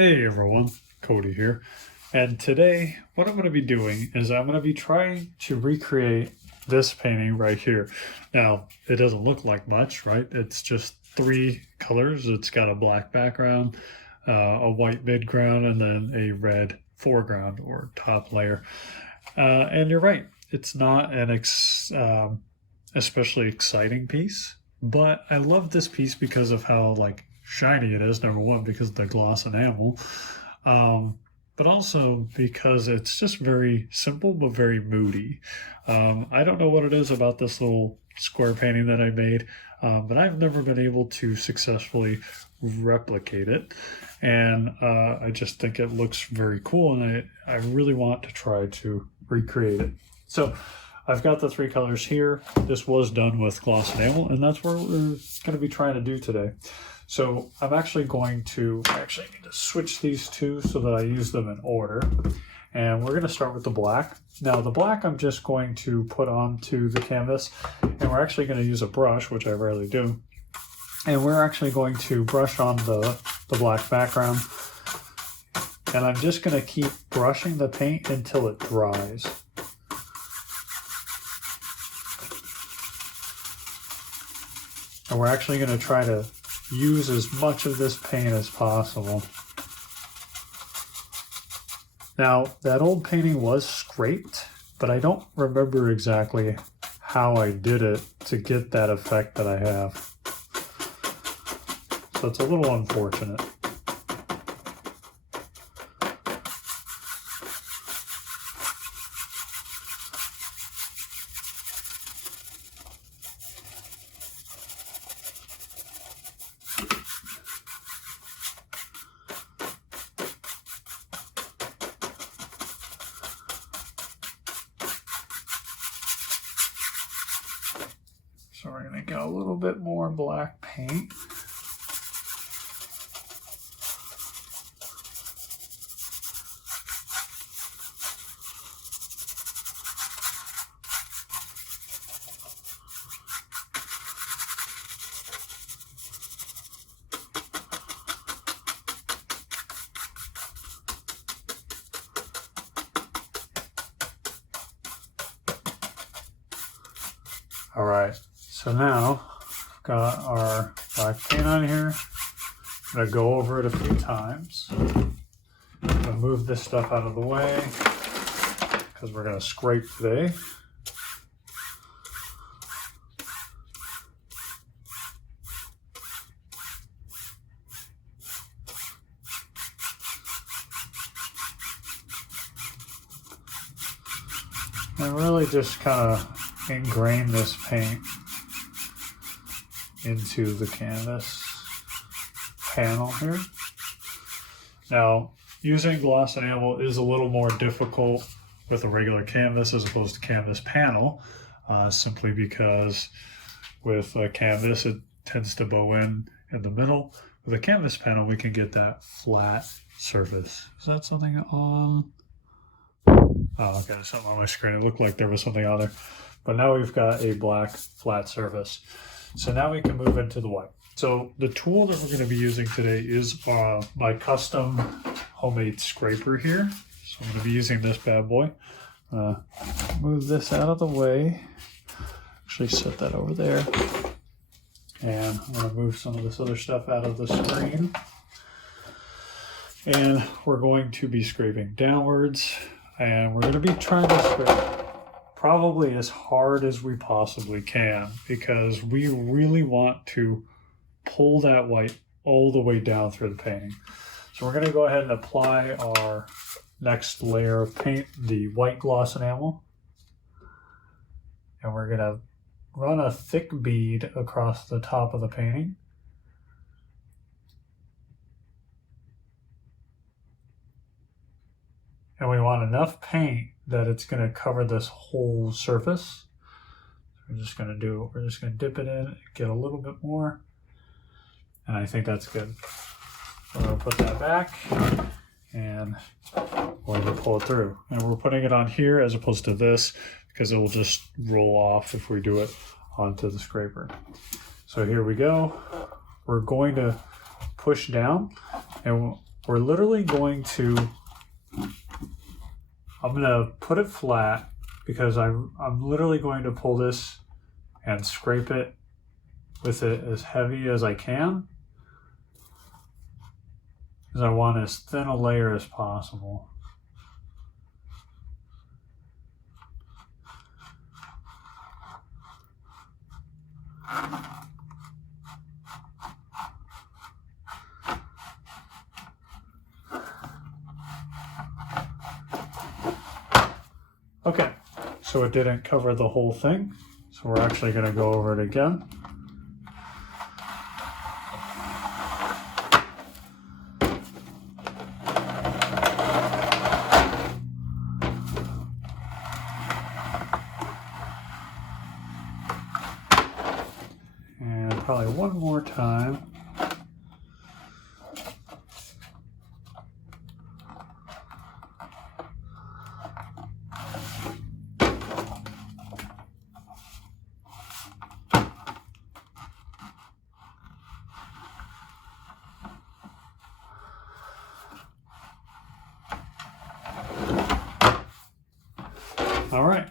Hey everyone, Cody here. And today, what I'm going to be doing is I'm going to be trying to recreate this painting right here. Now, it doesn't look like much, right? It's just three colors. It's got a black background, a white midground, and then a red foreground or top layer. And you're right, it's not an especially exciting piece, but I love this piece because of how shiny it is. Number one, because of the gloss enamel, but also because it's just very simple but very moody. I don't know what it is about this little square painting that I made, but I've never been able to successfully replicate it, and I just think it looks very cool, and I really want to try to recreate it. So I've got the three colors here. This was done with gloss enamel, and that's what we're going to be trying to do today. So I'm actually going to need to switch these two so that I use them in order. And we're going to start with the black. Now the black I'm just going to put onto the canvas, and we're actually going to use a brush, which I rarely do. And we're actually going to brush on the black background. And I'm just going to keep brushing the paint until it dries. And we're actually going to try to use as much of this paint as possible. Now, that old painting was scraped, but I don't remember exactly how I did it to get that effect that I have. So it's a little unfortunate. So we're going to get a little bit more black paint. All right. So now we've got our black paint on here. I'm going to go over it a few times. I'm going to move this stuff out of the way because we're going to scrape today. And really just kind of ingrain this paint into the canvas panel here. Now, using gloss enamel is a little more difficult with a regular canvas as opposed to canvas panel, simply because with a canvas it tends to bow in the middle. With a canvas panel we can get that flat surface. Is that something on? Oh, okay, something on my screen. It looked like there was something on there. But now we've got a black flat surface. So now we can move into the white. So the tool that we're going to be using today is my custom homemade scraper here. So I'm going to be using this bad boy. Move this out of the way. Actually set that over there. And I'm going to move some of this other stuff out of the screen. And we're going to be scraping downwards. And we're going to be trying to scrape probably as hard as we possibly can, because we really want to pull that white all the way down through the painting. So we're going to go ahead and apply our next layer of paint, the white gloss enamel. And we're going to run a thick bead across the top of the painting. And we want enough paint that it's going to cover this whole surface. We're just going to dip it in, get a little bit more. And I think that's good. We're going to put that back and we're going to pull it through. And we're putting it on here as opposed to this because it will just roll off if we do it onto the scraper. So here we go. We're going to push down, and we're literally going to, I'm going to put it flat because I'm literally going to pull this and scrape it with it as heavy as I can, because I want as thin a layer as possible. Okay, so it didn't cover the whole thing, so we're actually going to go over it again. And probably one more time. All right,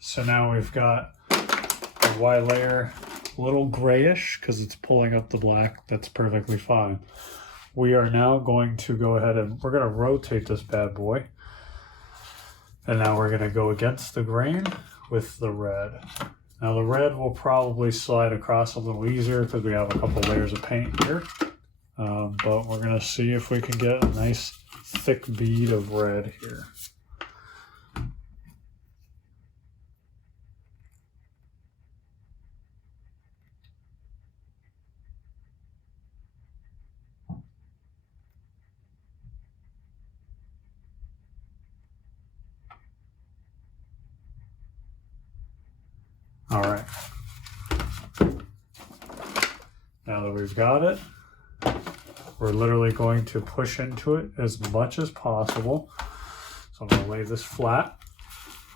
so now we've got the white layer a little grayish because it's pulling up the black. That's perfectly fine. We are now going to go ahead and we're going to rotate this bad boy. And now we're going to go against the grain with the red. Now the red will probably slide across a little easier because we have a couple layers of paint here. But we're going to see if we can get a nice thick bead of red here. All right. Now that we've got it, we're literally going to push into it as much as possible. So I'm going to lay this flat,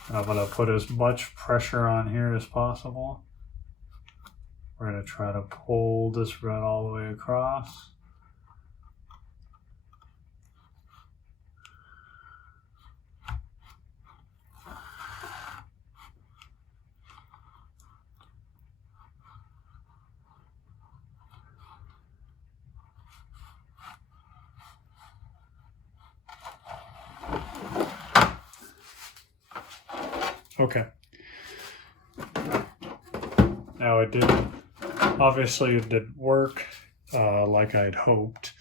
and I'm going to put as much pressure on here as possible. We're going to try to pull this red all the way across. Okay. Now it didn't, obviously it didn't work like I'd hoped.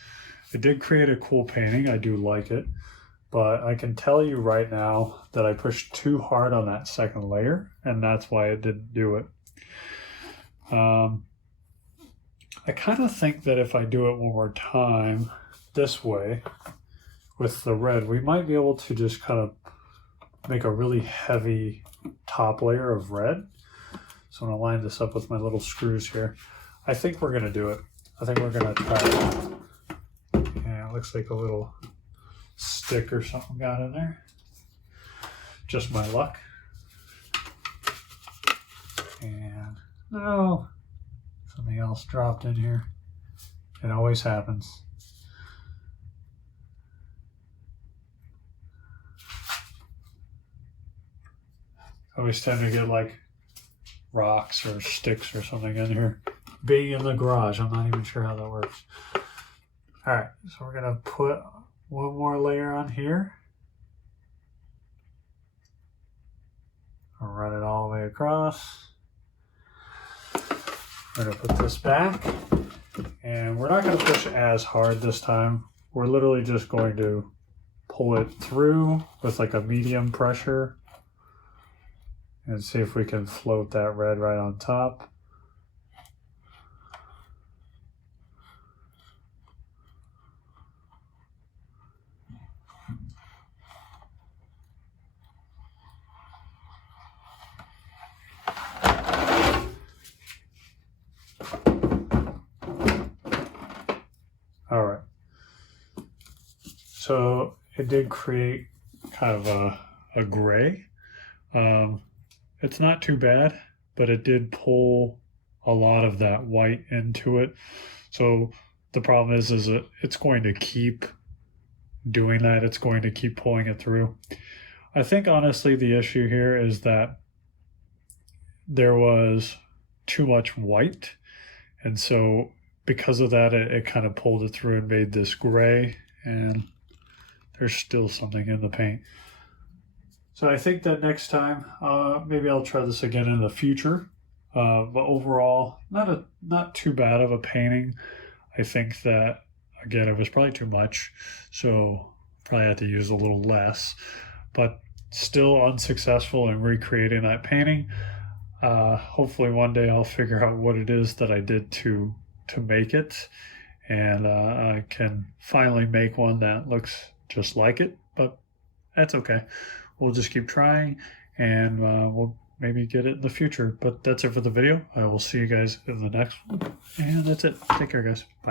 It did create a cool painting. I do like it. But I can tell you right now that I pushed too hard on that second layer, and that's why it didn't do it. I kind of think that if I do it one more time this way with the red, we might be able to just kind of make a really heavy top layer of red. So I'm going to line this up with my little screws here. I think we're going to do it. I think we're going to try it. Yeah, it looks like a little stick or something got in there. Just my luck. And no, something else dropped in here. It always happens. I always tend to get like rocks or sticks or something in here. Being in the garage, I'm not even sure how that works. All right, so we're gonna put one more layer on here. I'll run it all the way across. We're gonna put this back, and we're not gonna push as hard this time. We're literally just going to pull it through with like a medium pressure and see if we can float that red right on top. All right. So it did create kind of a gray. It's not too bad, but it did pull a lot of that white into it. So the problem is that it's going to keep doing that, it's going to keep pulling it through. I think honestly the issue here is that there was too much white, and so because of that it kind of pulled it through and made this gray, and there's still something in the paint. So I think that next time maybe I'll try this again in the future, but overall not too bad of a painting. I think that again it was probably too much, so probably had to use a little less, but still unsuccessful in recreating that painting. Hopefully one day I'll figure out what it is that I did to make it, and I can finally make one that looks just like it, but that's okay. We'll just keep trying, and we'll maybe get it in the future. But that's it for the video. I will see you guys in the next one, and that's it. Take care, guys. Bye.